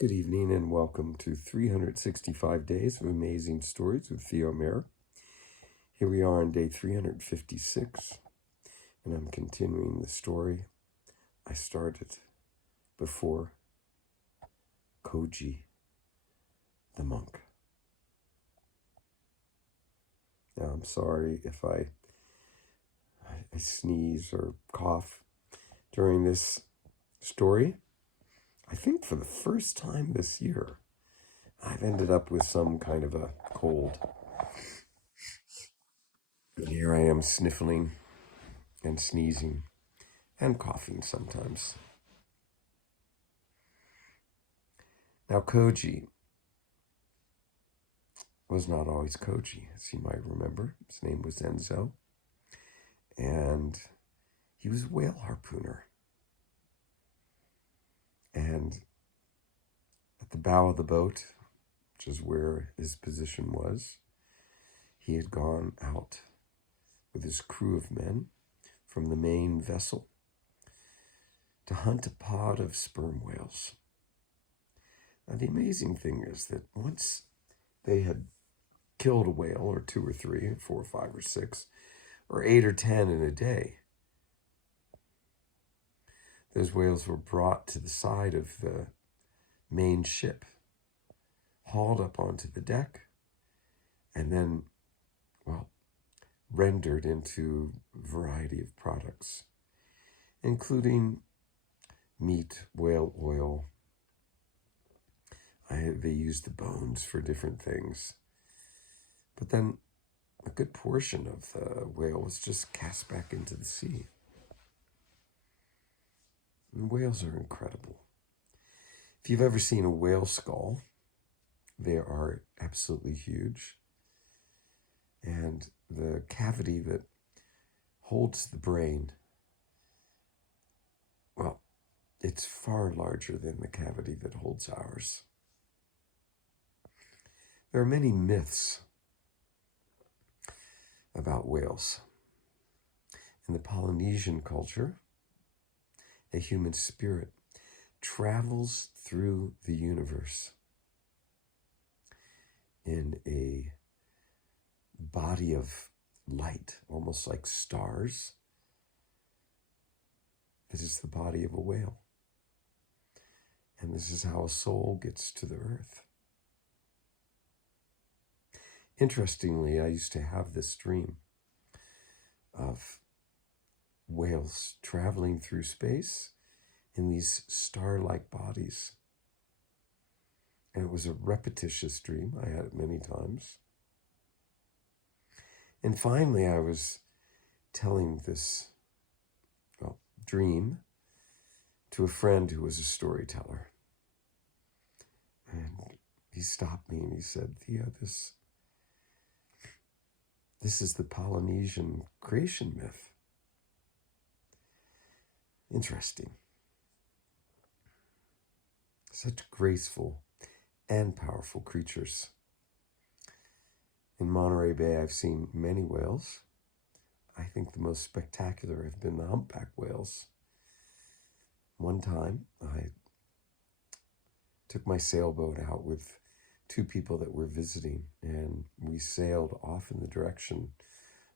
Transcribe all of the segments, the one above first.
Good evening and welcome to 365 Days of Amazing Stories with Theo Mayer. Here we are on day 356, and I'm continuing the story I started before Koji the Monk. Now, I'm sorry if I sneeze or cough during this story. I think for the first time this year, I've ended up with some kind of a cold. And here I am sniffling and sneezing and coughing sometimes. Now, Koji was not always Koji, as you might remember. His name was Enzo, and he was a whale harpooner. And at the bow of the boat, which is where his position was, he had gone out with his crew of men from the main vessel to hunt a pod of sperm whales. Now, the amazing thing is that once they had killed a whale, or two or three, or four or five or six, or 8 or 10 in a day, those whales were brought to the side of the main ship, hauled up onto the deck, and then, rendered into a variety of products, including meat, whale oil. They used the bones for different things. But then a good portion of the whale was just cast back into the sea. And whales are incredible. If you've ever seen a whale skull, they are absolutely huge. And the cavity that holds the brain, it's far larger than the cavity that holds ours. There are many myths about whales. In the Polynesian culture, a human spirit travels through the universe in a body of light, almost like stars. This is the body of a whale. And this is how a soul gets to the earth. Interestingly, I used to have this dream of whales traveling through space in these star-like bodies. And it was a repetitious dream. I had it many times. And finally, I was telling this dream to a friend who was a storyteller. And he stopped me and he said, Theo, this is the Polynesian creation myth. Interesting. Such graceful and powerful creatures. In Monterey Bay, I've seen many whales. I think the most spectacular have been the humpback whales. One time, I took my sailboat out with two people that were visiting, and we sailed off in the direction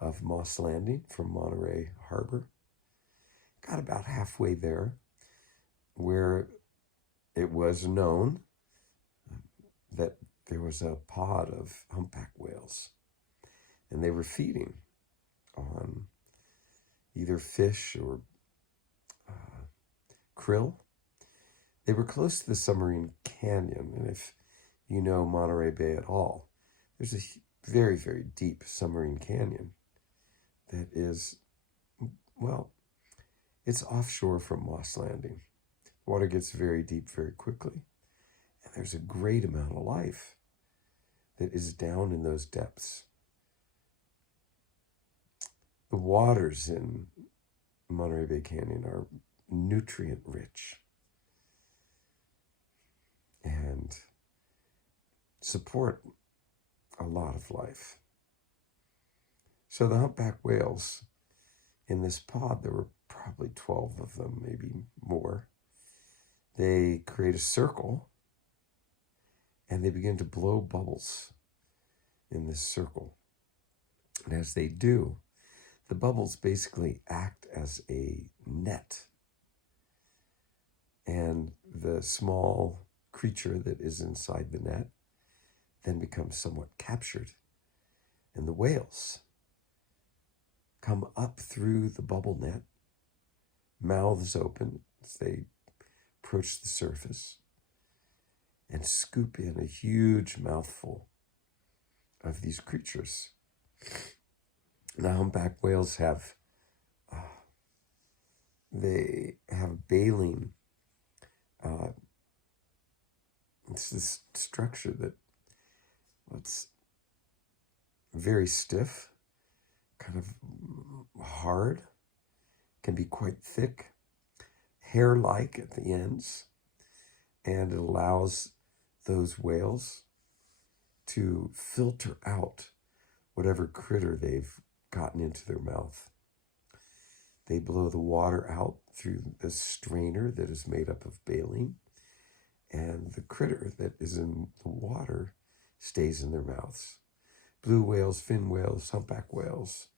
of Moss Landing from Monterey Harbor. Got about halfway there, where it was known that there was a pod of humpback whales, and they were feeding on either fish or krill. They were close to the Submarine Canyon, and if you know Monterey Bay at all, there's a very, very deep submarine canyon that is, it's offshore from Moss Landing. Water gets very deep very quickly, and there's a great amount of life that is down in those depths. The waters in Monterey Bay Canyon are nutrient rich and support a lot of life. So the humpback whales in this pod, there were probably 12 of them, maybe more. They create a circle and they begin to blow bubbles in this circle. And as they do, the bubbles basically act as a net. And the small creature that is inside the net then becomes somewhat captured. And the whales come up through the bubble net, mouths open as they approach the surface, and scoop in a huge mouthful of these creatures. Now, humpback whales have baleen. It's this structure that it's very stiff, kind of hard, can be quite thick, hair-like at the ends, and it allows those whales to filter out whatever critter they've gotten into their mouth. They blow the water out through this strainer that is made up of baleen, and the critter that is in the water stays in their mouths. Blue whales, fin whales, humpback whales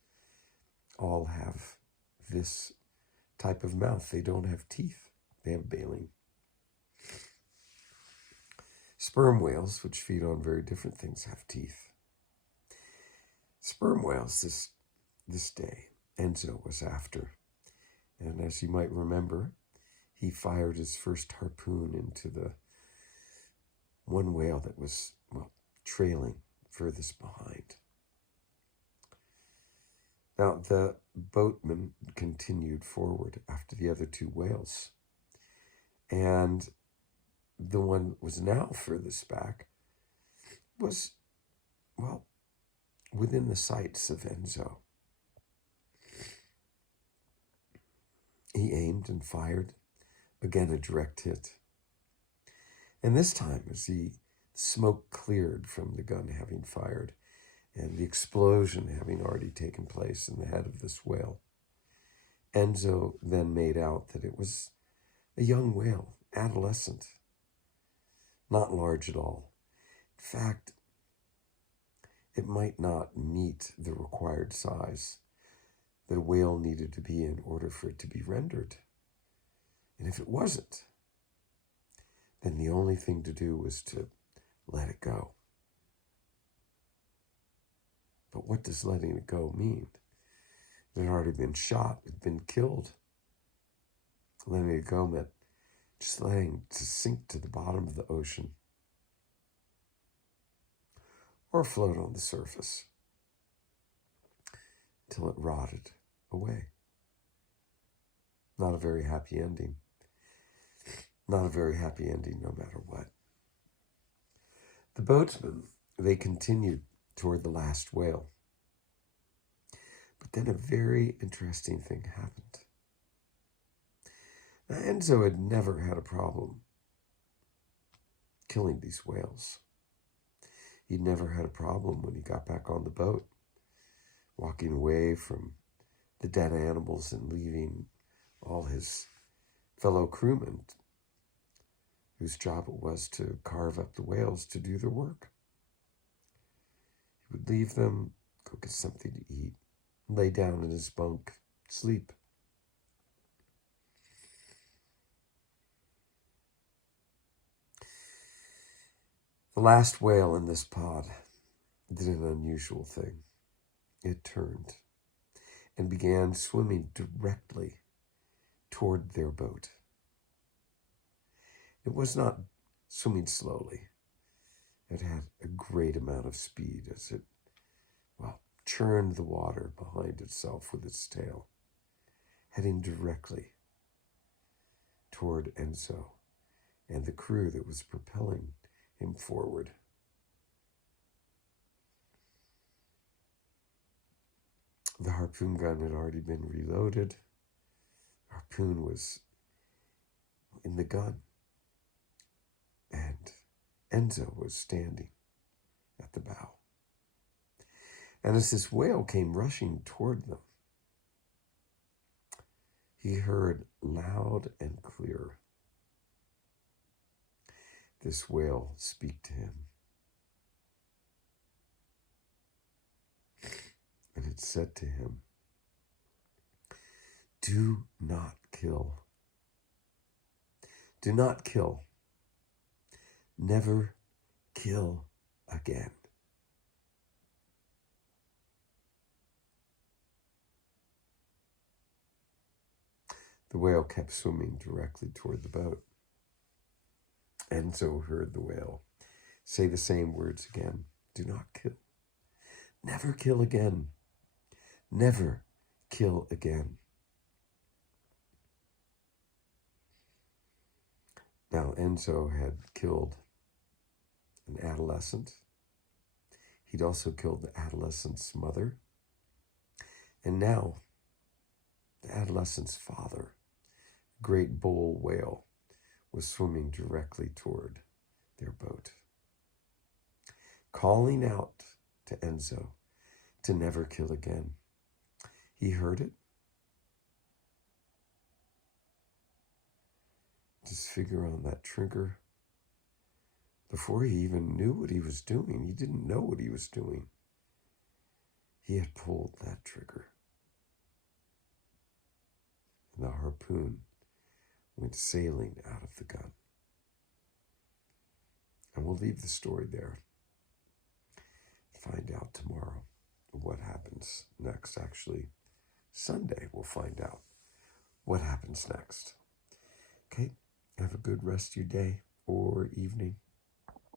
all have this type of mouth. They don't have teeth. They have baleen. Sperm whales, which feed on very different things, have teeth. Sperm whales, this day, Enzo was after. And as you might remember, he fired his first harpoon into the one whale that was, trailing furthest behind. Now, the boatman continued forward after the other two whales. And the one that was now furthest back was, within the sights of Enzo. He aimed and fired, again a direct hit. And this time, as the smoke cleared from the gun having fired, and the explosion having already taken place in the head of this whale, Enzo then made out that it was a young whale, adolescent, not large at all. In fact, it might not meet the required size that a whale needed to be in order for it to be rendered. And if it wasn't, then the only thing to do was to let it go. But what does letting it go mean? It had already been shot, it had been killed. Letting it go meant just letting it sink to the bottom of the ocean or float on the surface until it rotted away. Not a very happy ending. Not a very happy ending no matter what. The boatmen, they continued toward the last whale. But then a very interesting thing happened. Now, Enzo had never had a problem killing these whales. He'd never had a problem when he got back on the boat, walking away from the dead animals and leaving all his fellow crewmen, whose job it was to carve up the whales to do their work. He would leave them, go get something to eat, lay down in his bunk, sleep. The last whale in this pod did an unusual thing. It turned and began swimming directly toward their boat. It was not swimming slowly. It had a great amount of speed as it, churned the water behind itself with its tail, heading directly toward Enzo and the crew that was propelling him forward. The harpoon gun had already been reloaded. The harpoon was in the gun, and Enzo was standing at the bow. And as this whale came rushing toward them, he heard loud and clear this whale speak to him. And it said to him, "Do not kill. Do not kill. Never kill again." The whale kept swimming directly toward the boat. Enzo heard the whale say the same words again. "Do not kill. Never kill again. Never kill again." Now, Enzo had killed an adolescent. He'd also killed the adolescent's mother. And now, the adolescent's father, a great bull whale, was swimming directly toward their boat, calling out to Enzo to never kill again. He heard it. His finger on that trigger. Before he even knew what he was doing, he didn't know what he was doing. He had pulled that trigger. And the harpoon went sailing out of the gun. And we'll leave the story there. Find out tomorrow what happens next. Actually, Sunday we'll find out what happens next. Okay, have a good rest of your day or evening.